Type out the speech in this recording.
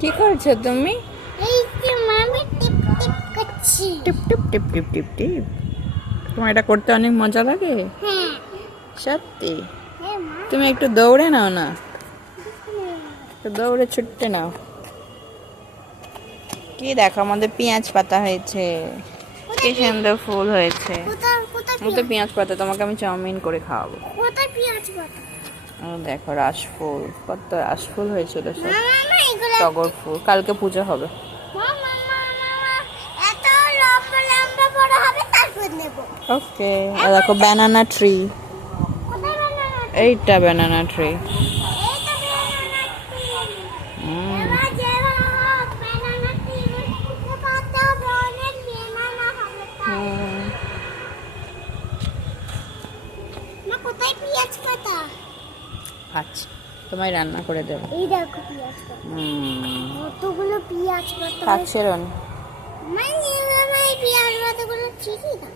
কি করছো তুমি? এই যে মামি টিপ টিপ করছি। টিপ টিপ টিপ টিপ টিপ টিপ। তোমার এটা করতে অনেক মজা লাগে? হ্যাঁ। সত্যি? হ্যাঁ মা। তুমি একটু দৌড়ে নাও না, একটু দৌড়ে ছুটতে নাও। কি দেখো, আমাদের পেঁয়াজ পাতা হয়েছে, কি সুন্দর ফুল হয়েছে। কোথায় কোথায় আমি তো পেঁয়াজ পাতা, তোমাকে আমি চাউমিন করে খাওয়াবো। কোথায় পেঁয়াজ পাতা? ও দেখো রাসফুল, কত রাসফুল হয়েছিল সব। মামা এগুলো টগর ফুল, কালকে পুজো হবে। মামা এত লম্বা লম্বা বড় হবে তারপর নেব। ওকে। আর দেখো ব্যানানা ট্রি, কোথায় বানানো? এইটা ব্যানানা ট্রি। এইটা বানানো কি? এবার যাবো বানানো কি? পাতা বনে বানানো হবে তা। মা কোথায় পেঁয়াজ পাতা? আচ্ছা, তোমায় রান্না করে দেবো। এই দেখো পেঁয়াজ পাতা। কতগুলো পেঁয়াজ পাতা। থাকছে রন। মানে এই পেঁয়াজ পাতাগুলো ঠিকই না।